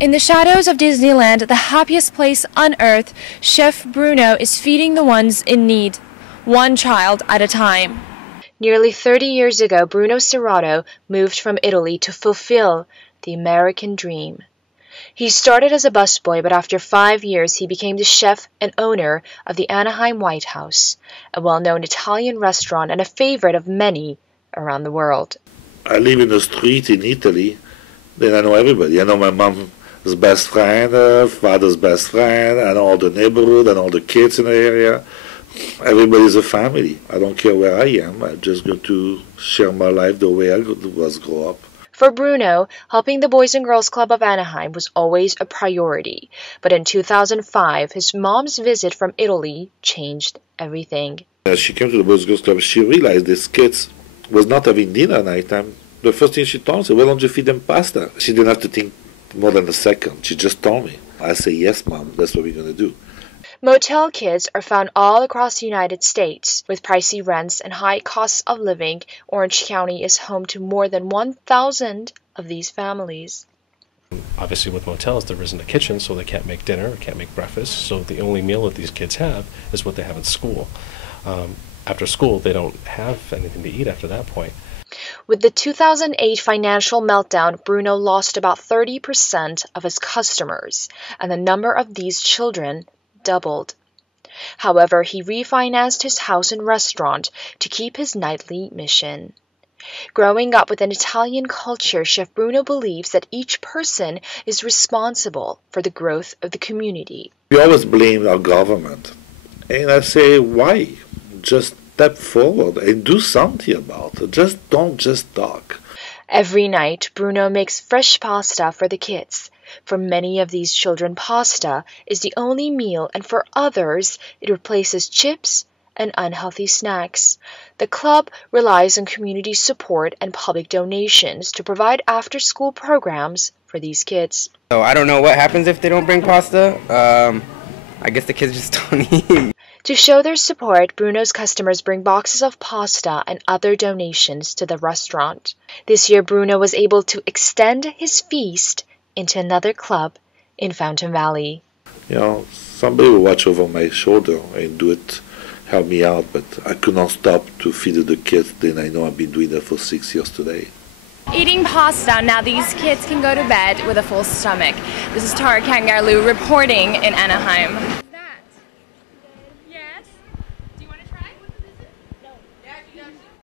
In the shadows of Disneyland, the happiest place on earth, Chef Bruno is feeding the ones in need, one child at a time. Nearly 30 years ago, Bruno Serrato moved from Italy to fulfill the American dream. He started as a busboy, but after 5 years, he became the chef and owner of the Anaheim White House, a well-known Italian restaurant and a favorite of many around the world. I live in the street in Italy, then I know everybody. I know my mom's best friend, father's best friend, I know all the neighborhood and all the kids in the area. Everybody's a family. I don't care where I am. I'm just going to share my life the way I was grow up. For Bruno, helping the Boys and Girls Club of Anaheim was always a priority. But in 2005, his mom's visit from Italy changed everything. As she came to the Boys and Girls Club, she realized these kids was not having dinner at night time. The first thing she told me, why don't you feed them pasta? She didn't have to think more than a second. She just told me. I say, yes, Mom, that's what we're going to do. Motel Kids are found all across the United States. With pricey rents and high costs of living, Orange County is home to more than 1,000 of these families. Obviously with motels there isn't a kitchen, so they can't make dinner, can't make breakfast, so the only meal that these kids have is what they have at school. After school they don't have anything to eat after that point. With the 2008 financial meltdown, Bruno lost about 30% of his customers, and the number of these children doubled. However, he refinanced his house and restaurant to keep his nightly mission. Growing up with an Italian culture, Chef Bruno believes that each person is responsible for the growth of the community. We always blame our government. And I say, why? Just step forward and do something about it. Don't just talk. Every night, Bruno makes fresh pasta for the kids. For many of these children, pasta is the only meal, and for others, it replaces chips and unhealthy snacks. The club relies on community support and public donations to provide after-school programs for these kids. So I don't know what happens if they don't bring pasta. I guess the kids just don't eat. To show their support, Bruno's customers bring boxes of pasta and other donations to the restaurant. This year, Bruno was able to extend his feast into another club in Fountain Valley. You know, somebody will watch over my shoulder and do it, help me out, but I could not stop to feed the kids. Then I know I've been doing that for 6 years today. Eating pasta, now these kids can go to bed with a full stomach. This is Tara Kangaroo reporting in Anaheim.